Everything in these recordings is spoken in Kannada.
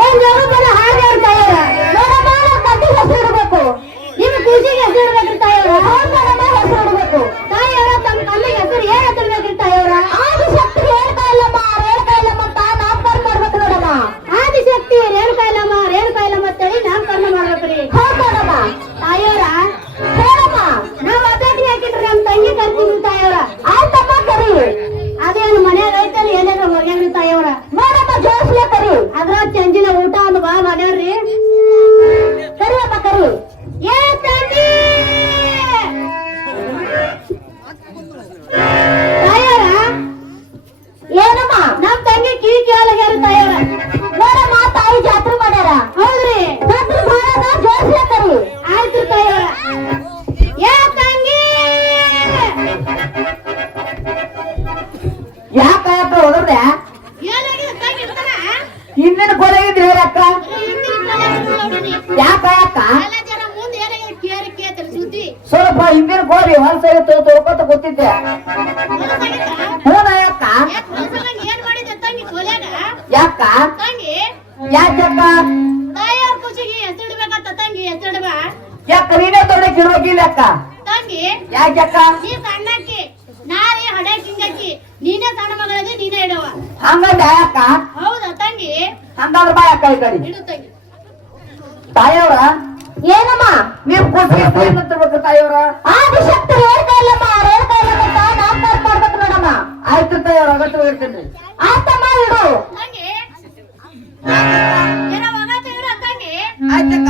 ಒಂದ್ ಜೋರು ಬರ ಹಾಗೆ ತಾಯವ್ರ ನೋಡಮ್ಮ ಕಟ್ಟಿಗೆ ಹೆಸರು ಇಡಬೇಕು ನಿಮ್ ಕೂಸಿಗೆ ಹೆಸರು ಇಡ್ಬೇಕ್ರಿ ತಾಯವ್ರ ನೋಡಮ್ಮ ಹೆಸರು ಇಡಬೇಕು ತಾಯವ್ರ ತಮ್ಮ ಕಣ್ಣಿಗೆ ಹೆಸರು ಏನ್ ಹತ್ತಿರ್ಬೇಕ್ರಿ ತಾಯವ್ರ ಆದಿಶಕ್ತಿ ರೇಣುಕಾ ಇಲ್ಲಮ್ಮ ಅಂತ ನಾಮಕರಣ ಮಾಡ್ಬೇಕು ನೋಡಮ್ಮ ಆದಿಶಕ್ತಿ ರೇಣುಕಾ ಇಲ್ಲಮ್ಮ ಅಂತೇಳಿ ನಾಮಕರಣ ಮಾಡ್ಬೇಕ್ರಿ ಹೌದ್ ನೋಡಮ್ಮ ತಾಯವ್ರ ಹೇಳಮ್ಮ ನಾವ್ ಅಭ್ಯರ್ಥಿ ಹಾಕಿಟ್ರಿ ನಮ್ ತಂಗಿ ಕರ್ತೀವಿ ತಾಯವ್ರ ಆಯ್ತಮ್ಮ ಕರಿ ಅದೇನು ಮನ್ಯಾಗ ಐತಲ್ಲ ಏನೇನು ಹೊರಗ್ರಿ ತಾಯವ್ರ ನೋಡಮ್ಮ ಜೋಸ್ಲೆ ಕರಿ ಅದ್ರ ಚಂಜಿನ ಊಟ ಒಂದು ಬಾ ಮಾಡ್ಯಾರ್ರಿ ಕರಿಯಮ್ಮ ಕರಿ ಏ ತಂಗಿ ತಾಯವ್ರ ಏನಮ್ಮ ನಮ್ ತಂಗಿ ಕೀ ಕೇಳಗ್ಯಾರ ತಾಯವ್ರ ನೋಡಮ್ಮ ತಾಯಿ ಜಾತ್ರೆ ಮಾಡ್ಯಾರ ಹೌದ್ರಿ ಜಾತ್ರೆ ಮಾಡೋಣ ಜೋಸ್ಲೆ ಕರಿ ಆಯ್ತು ತಾಯವ್ರ ಏ ತಂಗಿ ಯಾಕಪ್ಪ ಹೋದ್ರೆ ಹಿಂದಿನ ಕೊನೆಗಿದ್ರೆ ಅಕ್ಕ ಯಾಕ ಸ್ವಲ್ಪ ಹಿಂದಿನ ಕೋರಿ ಹೊಲಸ ತೊಳ್ಕೊತ ಗೊತ್ತಿದ್ದೆ ಹೂನ ಯಾಕ ಯಾಕ ಯಾಕಕ್ಕ ಯಾಕ ನೀನೇ ತೊಡಕ್ ಇರ್ಬೇಕಿಲ್ಲ ಅಕ್ಕ ಯಾಕಕ್ಕ ನಾಳೆ ಹಡೆ ಕಿಂಗಕ್ಕಿ ನೀನೇ ಸಣ್ಣ ಮಗಳದಿ ನೀನೇ ಇಡವ ಹಂಗಂದ ಯಾಕ ಹೌದಾ ತಂಗಿ ಹಂಗಂದ್ರ ಬಾ ಅಕ್ಕ ಈ ಕಡೆ ಇಡು ತಂಗಿ ತಾಯವ್ರ ಏನಮ್ಮ ನೀವ್ ಕೂತ್ಬೇಕು ತಾಯವ್ರ ಆದಿಶಕ್ತಿ ರೇಣುಕಾ ಇಲ್ಲಮ್ಮ ಅಂತ ನಾಮಕರಣ ಮಾಡ್ಬೇಕು ನೋಡಮ್ಮ ಆಯ್ತು ತಾಯವ್ರ ಅಗತ್ಯ ಇರ್ತೀನಿ ಆಯ್ತಮ್ಮ ಇಡು ತಂಗಿ ಏನೋ ಮಗ ತೆಗ್ರ ತಂಗಿ ಆಯ್ತಕ್ಕ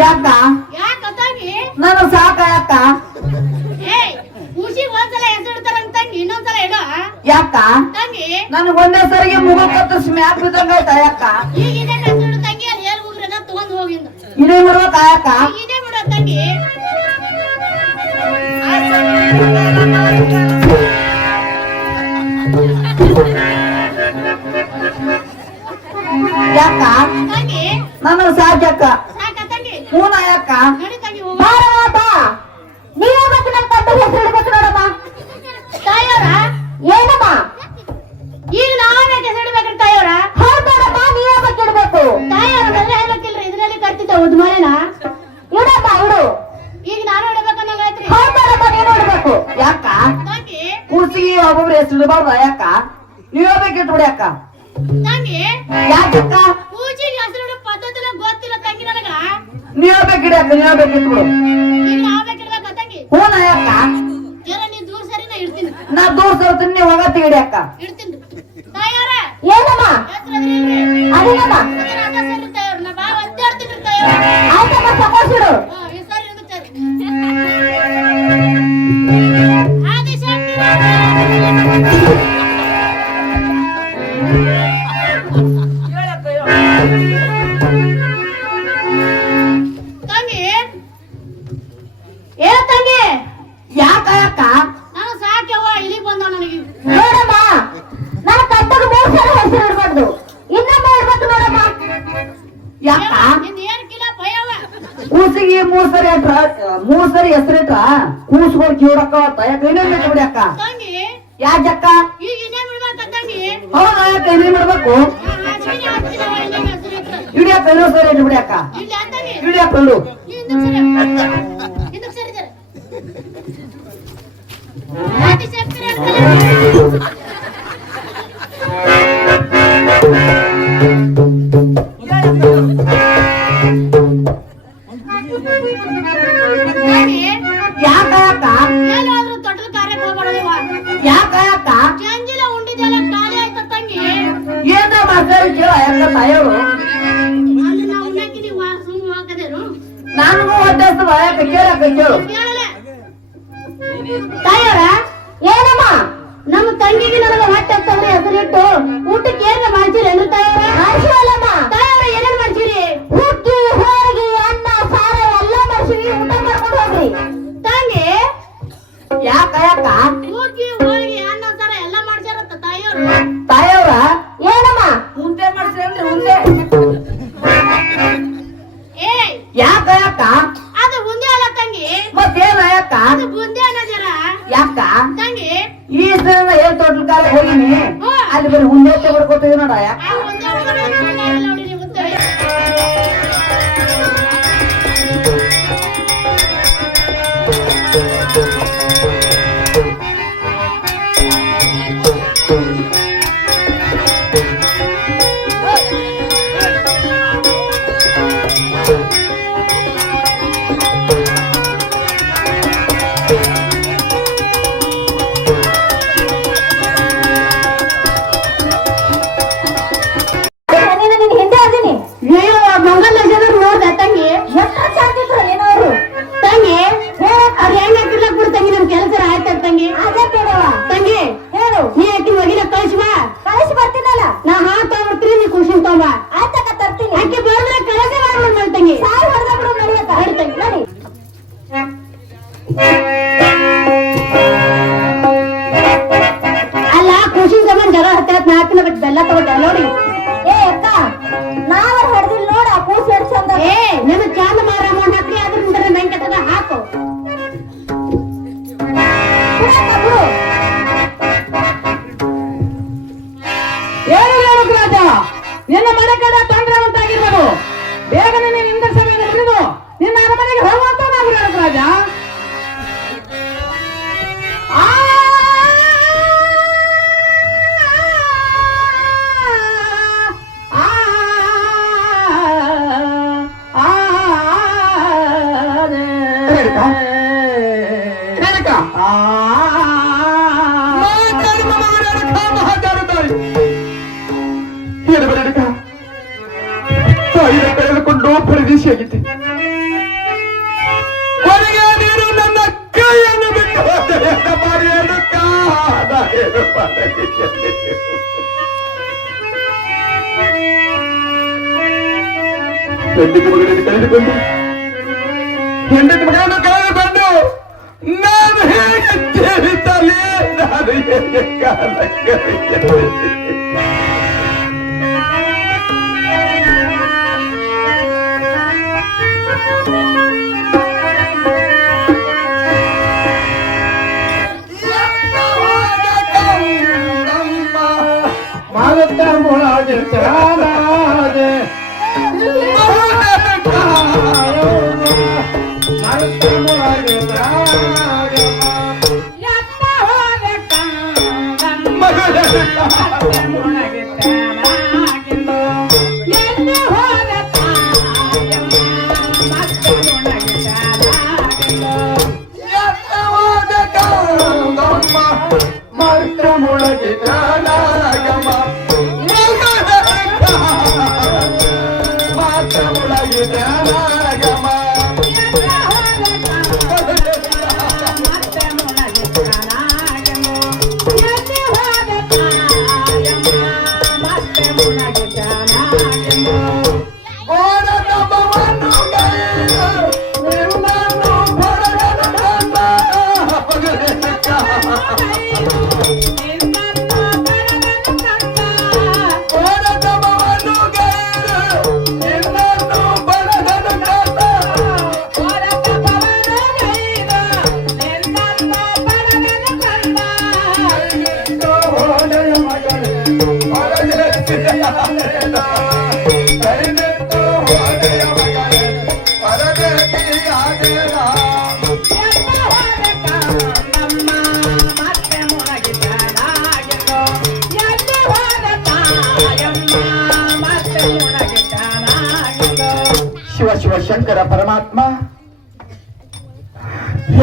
ಯಾಕ ಯಾಕ ತಂಗಿ ನಾನು ಸಾಕ ಯಾಕ ಏಯ್ ಖುಷಿ ಒಂದ್ಸಲ ಹೆಸರಿಡ್ತಾರಂತ ತಂಗಿ ಇನ್ನೊಂದ್ಸಲ ಇಡು ಯಾಕ ತಂಗಿ ನನಗ್ ಒಂದೇ ಸರಿಗೆ ಮುಗ ಕತ್ತರಿಸಿ ಮ್ಯಾಕ್ ಬಿದ್ದಂಗ ಆಯ್ತಾ ಯಾಕ ಈಗ ಇದೇ ಹೆಸರಿಡು ತಂಗಿ ಅಲ್ಲಿ ಹೇಳಿ ಹೋಗ್ರನ ತಗೊಂಡ್ ಹೋಗಿಂದು ಇದೇ ಬಿಡ್ಬೇಕ ಯಾಕ ಈಗ ಇದೇ ಬಿಡು ತಂಗಿ ಯಾಕ ತಂಗಿ ನನಗ್ ಸಾಕ್ಯಾಕ ಸಾಕ ತಂಗಿ ಹೂನ ಯಾಕ ನಡಿ ತಂಗಿ ಹೋಗ ಬಾರಮ್ಮ ನೀವೇ ಮತ್ತೆ ನಮ್ ತಂದೆ ಹೆಸರು ಇಡ್ಬೇಕು ನೋಡಮ್ಮ ತಾಯವ್ರ ಏನಮ್ಮ ಈಗ ನಾವೇ ಹೆಸರಿಡ್ಬೇಕ್ರಿ ತಾಯವ್ರ ಹೌದ್ ನೋಡಮ್ಮ ನೀವೇ ಮತ್ತೆ ಇಡ್ಬೇಕು ತಾಯವ್ರ ಮೊದಲೇ ಹೇಳ್ಬೇಕಿಲ್ರಿ ಇದರಲ್ಲಿ ಕರ್ತಿದ್ದ ಉದ್ಮಾಲೆನ ಇಡಮ್ಮ ಇಡು ಈಗ ನಾನು ಇಡ್ಬೇಕನ್ನಂಗೈತ್ರಿ ಹೌದ್ ನೋಡಮ್ಮ ನೀನು ಇಡ್ಬೇಕು ಯಾಕ ತಂಗಿ ಕೂಸಿಗೆ ಒಬ್ಬೊಬ್ರು ಹೆಸರು ಇಡಬಾರ್ದ ಯಾಕ ನೀವೇ ಬೇಕಿಟ್ಟು ಬಿಡಿ ಅಕ್ಕ ತಂಗಿ ಯಾಕಕ್ಕ ಪೂಜೆಗೆ ಹೆಸರಿಡೋ ಪದ್ಧತಿನ ಗೊತ್ತಿಲ್ಲ ತಂಗಿ ನನಗ ನೀವೇ ಬೇಕಿಡಿ ಅಕ್ಕ ನೀವೇ ಬೇಕಿಟ್ಟು ಬಿಡು ಈಗ ನಾವೇಕಿಡ್ಬೇಕ ತಂಗಿ ಹೂನ ಯಾಕ ಜರ ನೀ ದೂರ ಸರಿ ನಾ ಇಡ್ತೀನಿ ನಾ ದೂರ ಸರ್ತೀನಿ ನೀವು ಹೋಗತ್ತಿಗಿಡಿ ಅಕ್ಕ ಇಡ್ತೀನಿ ತಾಯವ್ರ ಏನಮ್ಮ ಹೆಸರದ್ರಿ ಅದೇನಮ್ಮ ಸರಿ ತಾಯವ್ರ ನಾ ಬಾ ಒದ್ದಾಡ್ತೀನಿ ತಾಯವ್ರ ಆಯ್ತಮ್ಮ ತಗೋಸಿಡು ಈ ಸರಿ ಇಡುತ್ತಾರೆ ಆದಿಶಕ್ತಿ ತಂಗಿ ಏ ತಂಗಿ ಯಾಕ ಯಾಕ ನಾನು ಸಾಕ್ಯವ್ವ ಇಲ್ಲಿಗೆ ಬಂದ ನನಗೆ ನೋಡಮ್ಮ ನನ್ನ ಕಟ್ಟದ 3 ಸಲ ಹೆಸರು ಇಡ್ಬಾರ್ದು ಇನ್ನೊಮ್ಮೆ ಇಡ್ಬೇಕು ನೋಡಮ್ಮ ಯಾಕ ನಿಂದ ಏನ್ ಕಿಲ ಭಯವ ಕೂಸಿಗೆ 3 ಸರಿ ಅಟ್ರ 3 ಸರಿ ಹೆಸರಿಟ್ರ ಕೂಸ್ಗಳು ಕಿವಡಕ್ಕ ಯಾಕ ಇನ್ನೇನ್ ಬಿಟ್ಟು ಬಿಡಿ ಅಕ್ಕ ತಂಗಿ ಯಾಕಕ್ಕ ಈಗ ಇನ್ನೇನ್ ಬಿಡ್ಬೇಕ ತಂಗಿ ಹೌದಾ ಯಾಕ ಇನ್ನೇನ್ ಮಾಡ್ಬೇಕು ಅಶ್ವಿನಿ ಹಚ್ಚಿದವ ಇನ್ನೇನ್ ಹೆಸರು ಇತ್ತು ಇಡಿ ಅಕ್ಕ ಇನ್ನೊಂದ್ ಸರಿ ಇಟ್ಟು ಬಿಡಿ ಅಕ್ಕ ಇಲ್ಲ ತಂಗಿ ಇಡಿ ಅಕ್ಕ ಇಡು ಹಿಂದಕ್ಕೆ ಸರಿ ಜರ ಆದಿಶಕ್ತಿ ತಂಗಿ ಯಾಕ ಯಾಕ ಎಲ್ಲಾದ್ರೂ ತೊಟಲ್ ಕಾರ್ಯಕ್ಕೆ ಹೋಗ್ಬಾರ್ದವ್ವ ಯಾಕ ಯಾಕ ಚಂಜಿಲ ಉಂಡಿದೆಲ್ಲ ಖಾಲಿ ಆಯ್ತ ತಂಗಿ ಏನ ಮಾಡ್ತಾರೆ ಕೇಳ ಯಾಕ ತಾಯವರು ಅಲ್ಲಿ ನಾವು ಉಣ್ಣಾಕಿದೀವಿ ಸುಮ್ಮನೆ ಹೋಗದೇನು ನನಗೂ ಹೊಟ್ಟೆಸ್ತವ ಯಾಕ ಕೇಳಕ್ಕ ಕೇಳು ಕೇಳಲ್ಲ ತಾಯವ್ರ ಏನಮ್ಮ ನಮ್ಮ ತಂಗಿಗೆ ನನಗೆ ಹೊಟ್ಟೆ ಹತ್ತವ್ರೆ ಹೆಸರಿಟ್ಟು ಊಟಕ್ಕೆ ಏನ್ ಮಾಡ್ತೀರಿ ಅಂದ್ರೆ ತಾಯವ್ರ ಮಾಡ್ಸಿವಲ್ಲಮ್ಮ ತಾಯವ್ರ ಏನೇನ್ ಮಾಡ್ತೀರಿ ಹುಗ್ಗಿ ಹೋಳಿಗೆ ಅನ್ನ ಸಾರ ಎಲ್ಲ ಮಾಡ್ಸಿವಿ ಊಟ ಮಾಡ್ಕೊಂಡು ಹೋಗ್ರಿ ತಂಗಿ ಯಾಕ ಯಾಕ ಹೋಗಿ ಹೋಳಿಗೆ ಅನ್ನ ಸಾರ ಎಲ್ಲ ಮಾಡ್ಸ್ಯಾರಂತ ತಾಯಿಯವ್ರು ತಾಯವ್ರ ಏನಮ್ಮ ಮುಂದೆ ಮಾಡ್ಸ್ರೇನ್ರಿ ಮುಂದೆ ಏಯ್ ಯಾಕ ಯಾಕ ಅದು ಬುಂದಿ ಅಲ್ಲ ತಂಗಿ ಮತ್ತೇನ ಯಾಕ ಅದು ಬುಂದಿ ಅನ್ನೋದು ಯಾಕ ತಂಗಿ ಈ ಸಲ ಏನ್ ತೋಟಲ್ಕಾರ ಹೋಗಿನಿ ಅಲ್ಲಿ ಬರೀ ಹುಂದೆ ತಗೊಡ್ಕೋತೀವಿ ನೋಡ ಯಾಕ ಆ ಒಂದೇ ಹುಡುಗನ ನೋಡಿ ನೀವು ಗೊತ್ತೇ ನಿನ್ ಹಿಂದೆ ಅದೀನಿ ಏನು ಮಂಗಲ ಜನರು ನೋಡ್ದ ತಂಗಿ ಎಷ್ಟ ಚಾಂದಿದ್ರು ಏನವರು ತಂಗಿ ಅವ್ರು ಹೆಂಗ್ ಹಾಕಿರ್ಲಕ್ ಬಿಡು ತಂಗಿ ನಮ್ ಕೆಲಸ ಆಯ್ತ ತಂಗಿ ಅದೇ ಬೇಡವ ತಂಗಿ ಹೇಳು ನೀ ಆಕಿ ಒಗಿನ ಕಳ್ಸಿ ಬಾ ಕಳಿಸಿ ಬರ್ತೀನಲ್ಲ ನಾ ತಗೊಂಡ್ಬಿಡ್ತೀನಿ ನೀ ಖುಷಿ ತಗೊಂಬ ಆಯ್ತಕ್ಕ ತರ್ತೀನಿ ಆಕಿ ಬರ್ದ್ರೆ ಕಳಸೆ ಮಾಡ್ಬಿಡ್ ತಂಗಿ ಸಾಯಿ ಹೊಡೆದ ಬಿಡು ನಡಿಯತ್ತ ನಡಿ ತಂಗಿ ನಡಿ ಅಲ್ಲ ಖುಷಿ ಸಂಬಂಧ ಜಗಳ ಹತ್ತತ್ ನಾಲ್ಕಿನ ಬಿಟ್ಟು ಬೆಲ್ಲ ತಗೊಂಡ ನೋಡಿ ಏ ಅಕ್ಕ ನಾವ ಹೊಡೆದಿಲ್ ನೋಡ ಆ ಕೂಸು ಎಷ್ಟ್ ಚಂದ ಏ ನಿನ್ನ ಚಾಂದ ಮಾರ ಅಮೌಂಟ್ ಹಾಕ್ರಿ ಅದ್ರ ಮುಂದೆ ಬ್ಯಾಂಕ್ ಹತ್ತದ ಹಾಕು ಬಿಡಕ್ಕ ಬಿಡು ಏನು ಹೇಳುದು ರಾಜ ನಿನ್ನ ಮನೆ ಕಡೆ ತೊಂದರೆ ಉಂಟಾಗಿರ್ಬೋದು ಬೇಗನೆ ನೀನು ಇಂದ್ರ ಸಭೆಯನ್ನು ಹಿಡಿದು ನಿನ್ನ ಅರಮನೆಗೆ ಹೋಗುವಂತ ನಾವು ಹೇಳುದು ರಾಜ ಆ ಕಳೆದುಕೊಂಡು ಪರದೇಶಿಯಾಗಿದ್ದೆ ಕೊನೆಗೆ ನೀನು ನನ್ನ ಕೈಯನ್ನು ಬಿಟ್ಟು ಹೋದೆ. ಮಾಡಿ ಅದಕ್ಕ ನಾ ಏನು ಮಾಡಲಿ? ಹೆಂಡತಿ ಮಗಳನ್ನು ಕಳೆದುಕೊಂಡು ನಾನು ಹೇಗೆ ಜೀವಿತಲಿ ನಾನು ಹೇಗೆ ಕಾಲ ಕಳೆಯಲಿ? ಮಾರುತ್ತ ಮುಳಾಗೆ ಚಾಲಾದೆ ಮಾರುತ್ತ ಮುಳಾಗೆ ಚಾಲಾದೆ ಮಾರುತ್ತ ಮುಳಗೆ ಚಾಲಾಗಮ್ಮ ಮಾರುತ್ತ ಮುಳಗೆ ಚಾಲಾಗಮ್ಮ ಶಿವ ಶಿವ ಶಂಕರ ಪರಮಾತ್ಮ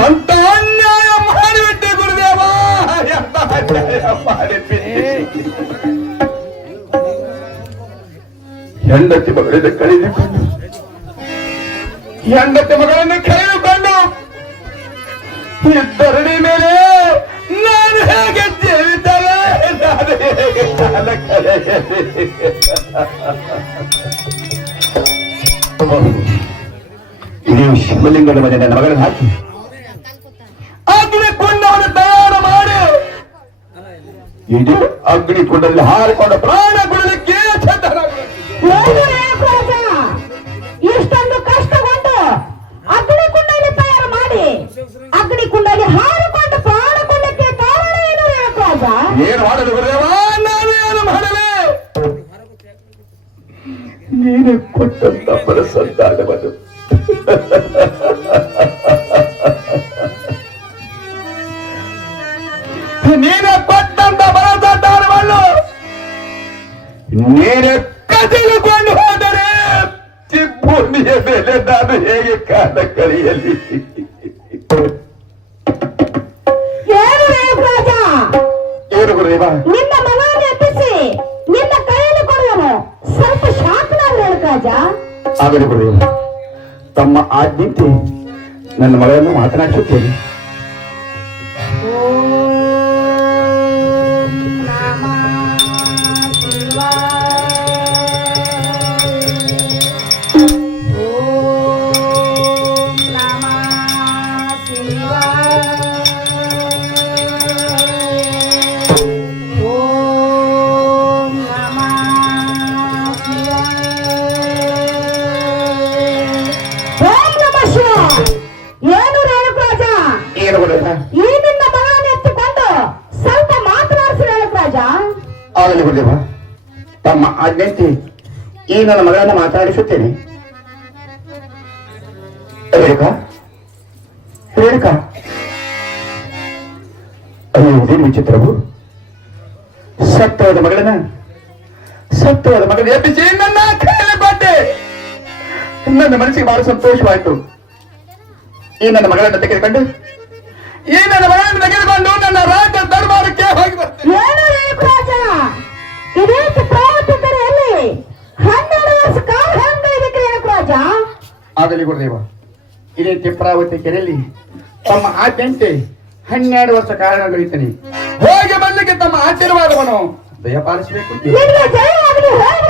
ಎಂತ ಅನ್ಯಾಯ ಮಾಡಿಬಿಟ್ಟೆ ಗುರುದೇವ, ಎಂತ ಅನ್ಯಾಯ ಮಾಡಿಬಿಟ್ಟೆ. ಹೆಂಡತಿ ಮಗಳನ್ನು ಕಳೆದುಕೊಂಡು ಇದ್ದರಡಿ ಮೇಲೆ ನಾನು ಹೇಗೆ ಜೀವಿತಲೇ ನಾನು ಹೇಗೆ ಕಾಲ ಕಳೆಯಲಿ? ನೀವು ಶಿವಲಿಂಗದ ಮನೆ ನನ್ನ ಮಗಳನ್ನು ಹಾಕಿ ಅಗ್ನಿಕುಂಡವನ್ನು ತಯಾರು ಮಾಡಿ ಇಡೀ ಅಗ್ನಿಕುಂಡದಲ್ಲಿ ಹಾರಿಕೊಂಡು ಪ್ರಾಣ ಬಿಡಲಿಕ್ಕೆ ಇಷ್ಟೊಂದು ಕಷ್ಟಗೊಂಡು ಅಗ್ನಿಕುಂಡಲ್ಲಿ ತಯಾರು ಮಾಡಿ ಅಗ್ನಿಕುಂಡಲ್ಲಿ ಹಾರಿಕೊಂಡು ಪ್ರಾಣ ಅವರ ಸಂತಾನವನ್ನು ನೀನೆ ಕೊಟ್ಟಂತ ಬರ ಸಂತಾನವನ್ನು ನೀನೆ ಕದಿದುಕೊಂಡು ಹೋದರೆ ಭೂಮಿಯ ಮೇಲೆ ನಾನು ಹೇಗೆ ಕಾಲ ಕಳೆಯಲಿ? ಏನು ರೇಣುಕರಾಜ, ಏನು ಗುರುದೇವ? ನಿನ್ನ ಮಗನ ಎಬ್ಬಿಸಿ ನಿನ್ನ ಕೈಯಲ್ಲಿ ಕೊಡುವನು. ಸ್ವಲ್ಪ ಶಾಂತನ ರೇಣುಕರಾಜ. ಆಗಲಿ ಗುರುದೇವ, ತಮ್ಮ ಆಜ್ಞೆಂತೆ ನನ್ನ ಮಗಳನ್ನು ಮಾತನಾಡಿಸುತ್ತೇನೆ. ಏನು ರೇಣುಕರಾಜ, ಏನು ಗುರುದೇವ? ಈ ನಿನ್ನ ಮಗನ ಎತ್ತಿಕೊಂಡು ಸ್ವಲ್ಪ ಮಾತನಾಡಿಸಿ ರೇಣುಕರಾಜ. ಆಗಲಿ ಗುರುದೇವ, ತಮ್ಮ ಆಜ್ಞೆಂತೆ ಈ ನನ್ನ ಮಗಳನ್ನು ಮಾತನಾಡಿಸುತ್ತೇನೆ. ರೇಣುಕಾ, ರೇಣುಕಾ, ಅಯ್ಯೋ ಇದೇನು ವಿಚಿತ್ರವು? ಸತ್ವದ ಮಗಳನ್ನ ಎಬ್ಬಿಸಿ ನನ್ನ ಕೈಯಲ್ಲಿ ಕೊಟ್ಟೆ. ನನ್ನ ಮನಸ್ಸಿಗೆ ಬಹಳ ಸಂತೋಷವಾಯಿತು. ಈ ನನ್ನ ಮಗಳನ್ನು ತೆಗೆದುಕೊಂಡು ನನ್ನ ರಾಜ್ಯ ದರ್ಬಾರಕ್ಕೆ ಹೋಗಿ ಬರ್ತೇನೆ. ಏನು ರೇಣುಕರಾಜ, ಇದೇ ಚಿತ್ರಾವತಿ ಕೆರೆಯಲ್ಲಿ 12 ವರ್ಷ ಕಾಲ ಹೆಂಗ ಇದಕ್ಕೆ ರೇಣುಕರಾಜ? ಆಗಲಿ ಗುರುದೇವ, ಇದೇ ಚಿತ್ರಾವತಿ ಕೆರೆಯಲ್ಲಿ ತಮ್ಮ ಆಜ್ಞೆಂತೆ 12 ವರ್ಷ ಕಾಲ ಕಳೀತೇನೆ. ಹೋಗಿ ಬಂದಕ್ಕೆ ತಮ್ಮ ಆಶೀರ್ವಾದವನ್ನು ದಯಪಾಲಿಸಬೇಕು. ನಿನ್ನ ಜಯವಾಗಲಿ ಹೋಗಿ